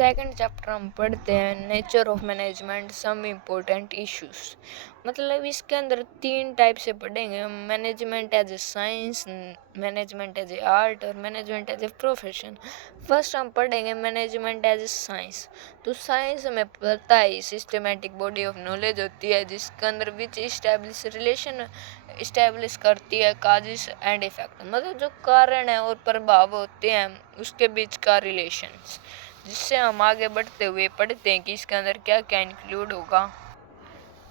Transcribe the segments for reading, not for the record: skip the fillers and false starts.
Second chapter हम पढ़ते हैं nature of management some important issues. मतलब इसके अंदर 3 टाइप से पढ़ेंगे, management as a science, management as a art और management as a profession. First हम पढ़ेंगे मैनेजमेंट एज ए साइंस। तो साइंस हमें पता है सिस्टमेटिक बॉडी ऑफ नॉलेज होती है जिसके अंदर विच इस्टेब्लिश रिलेशन इस्टेब्लिश करती है काजिस एंड इफेक्ट, मतलब जो कारण है और प्रभाव होते हैं उसके बीच का रिलेशंस, जिससे हम आगे बढ़ते हुए पढ़ते हैं कि इसके अंदर क्या क्या इंक्लूड होगा।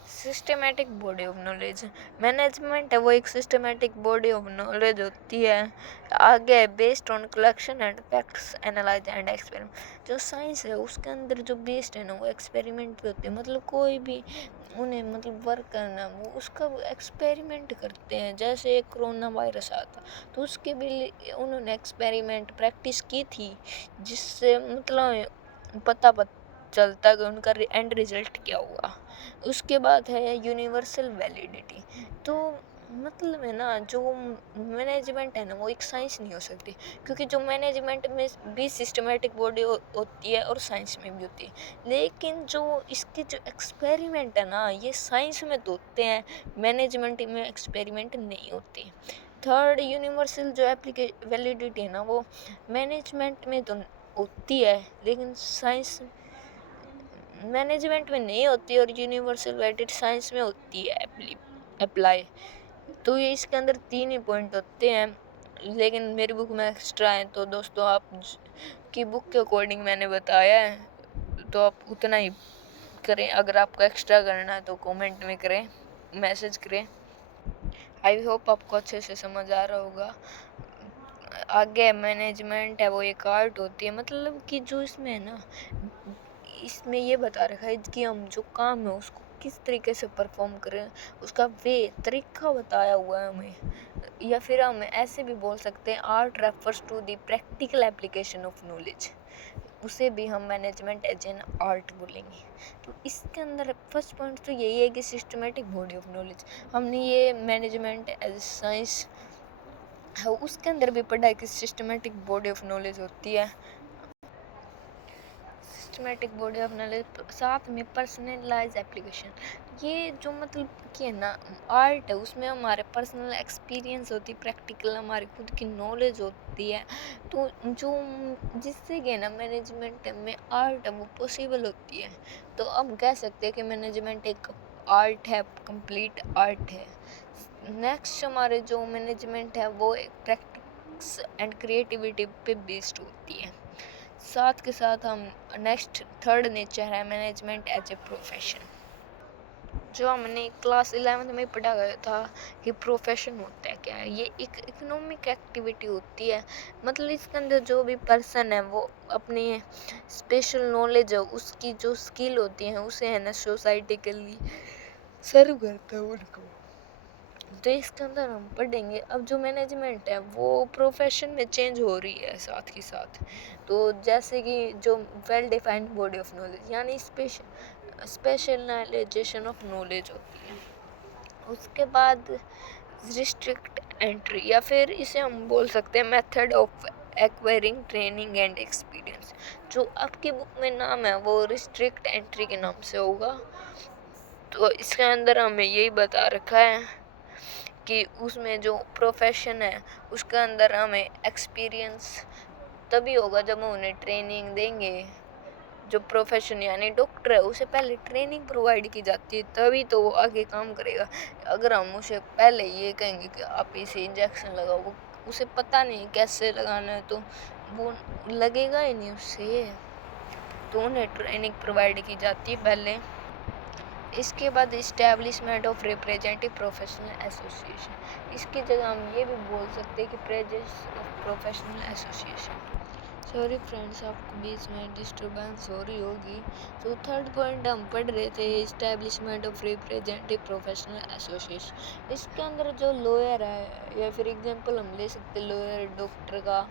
Systematic body of knowledge, management है वो एक सिस्टमेटिक बॉडी ऑफ नॉलेज होती है, आगे based on collection and facts analyse and experiment. जो साइंस है उसके अंदर जो बेस्ड है ना वो एक्सपेरिमेंट पे होते हैं, मतलब कोई भी उन्हें मतलब वर्क करना वो उसका एक्सपेरिमेंट करते हैं। जैसे एक कोरोना वायरस आता तो उसके भी उन्होंने एक्सपेरिमेंट प्रैक्टिस की थी, जिससे मतलब पता चलता कि उनका एंड रिजल्ट क्या हुआ। उसके बाद है यूनिवर्सल वैलिडिटी। तो मतलब है ना जो मैनेजमेंट है ना वो एक साइंस नहीं हो सकती, क्योंकि जो मैनेजमेंट में भी सिस्टमेटिक बॉडी होती है और साइंस में भी होती है, लेकिन जो इसके जो एक्सपेरिमेंट है ना ये साइंस में तो होते हैं, मैनेजमेंट में एक्सपेरिमेंट नहीं होते। थर्ड यूनिवर्सल जो वैलिडिटी है ना वो मैनेजमेंट में तो होती है लेकिन साइंस मैनेजमेंट में नहीं होती और यूनिवर्सल वैलिडिटी साइंस में होती है अप्लाई। तो ये इसके अंदर 3 ही पॉइंट होते हैं, लेकिन मेरी बुक में एक्स्ट्रा है, तो दोस्तों आप की बुक के अकॉर्डिंग मैंने बताया है तो आप उतना ही करें। अगर आपको एक्स्ट्रा करना है तो कमेंट में करें, मैसेज करें। आई होप आपको अच्छे से समझ आ रहा होगा। आगे मैनेजमेंट है वो एक आर्ट होती है, मतलब कि जो इसमें है ना इसमें ये बता रखा है कि हम जो काम है उसको किस तरीके से परफॉर्म करें, उसका तरीका बताया हुआ है हमें। या फिर हम ऐसे भी बोल सकते हैं art refers to the practical application of knowledge, उसे भी हम मैनेजमेंट एज एन आर्ट बोलेंगे। तो इसके अंदर फर्स्ट पॉइंट तो यही है कि सिस्टमेटिक बॉडी ऑफ नॉलेज। हमने ये मैनेजमेंट एज साइंस है उसके अंदर भी पढ़ा है कि सिस्टमेटिक बॉडी ऑफ नॉलेज होती है। सिस्टमेटिक बॉडी ऑफ नॉलेज साथ में पर्सनलाइज एप्लीकेशन, ये जो मतलब कि है ना आर्ट है उसमें हमारे पर्सनल एक्सपीरियंस होती है, प्रैक्टिकल हमारी खुद की नॉलेज होती है। तो जो जिससे कि ना मैनेजमेंट में आर्ट है वो पॉसिबल होती है। तो अब कह सकते हैं कि मैनेजमेंट एक आर्ट है, कंप्लीट आर्ट है। नेक्स्ट हमारे जो मैनेजमेंट है वो एक प्रैक्टिस एंड क्रिएटिविटी पे बेस्ड होती है। साथ के साथ हम नेक्स्ट थर्ड नेचर है मैनेजमेंट एज ए प्रोफेशन, जो हमने क्लास 11 में पढ़ा गया था कि प्रोफेशन होता है क्या है। ये एक इकोनॉमिक एक्टिविटी होती है, मतलब इसके अंदर जो भी पर्सन है वो अपनी स्पेशल नॉलेज है उसकी जो स्किल होती है उसे है ना सोसाइटी के लिए सर्व करता है उनको। तो इसके अंदर हम पढ़ेंगे अब जो मैनेजमेंट है वो प्रोफेशन में चेंज हो रही है साथ ही साथ। तो जैसे कि जो well defined body of knowledge यानी स्पेशलाइजेशन ऑफ नॉलेज होती है। उसके बाद रिस्ट्रिक्ट एंट्री, या फिर इसे हम बोल सकते हैं method of acquiring training and experience. जो आपकी बुक में नाम है वो रिस्ट्रिक्ट एंट्री के नाम से होगा। तो इसके अंदर हमें यही बता रखा है कि उसमें जो प्रोफेशन है उसके अंदर हमें एक्सपीरियंस तभी होगा जब हम उन्हें ट्रेनिंग देंगे। जो प्रोफेशन यानी डॉक्टर है उसे पहले ट्रेनिंग प्रोवाइड की जाती है तभी तो वो आगे काम करेगा। अगर हम उसे पहले ये कहेंगे कि आप इसे इंजेक्शन लगाओ, वो उसे पता नहीं कैसे लगाना है तो वो लगेगा ही नहीं उससे। तो उन्हें ट्रेनिंग प्रोवाइड की जाती है पहले। इसके बाद establishment of representative professional association, इसकी जगह हम ये भी बोल सकते हैं कि presence of professional association. Sorry friends, आपको बीच में डिस्टर्बेंस हो रही होगी। तो थर्ड पॉइंट हम पढ़ रहे थे establishment of representative professional association. इसके अंदर जो लॉयर है या फिर एग्जांपल हम ले सकते लॉयर डॉक्टर का,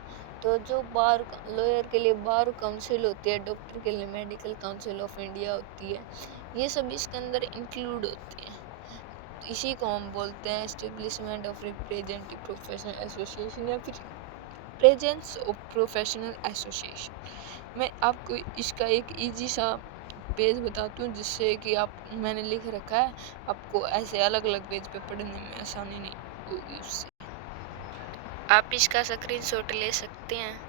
तो जो बार लॉयर के लिए बार काउंसिल होती है, डॉक्टर के लिए मेडिकल काउंसिल ऑफ इंडिया होती है, ये सब इसके अंदर इंक्लूड होते हैं। तो इसी को हम बोलते हैं establishment of representative professional association या फिर प्रेजेंस ऑफ प्रोफेशनल एसोसिएशन। मैं आपको इसका एक इजी सा पेज बताती हूँ, जिससे कि मैंने लिख रखा है, आपको ऐसे अलग अलग पेज पे पढ़ने में आसानी नहीं होगी उससे। आप इसका स्क्रीनशॉट ले सकते हैं।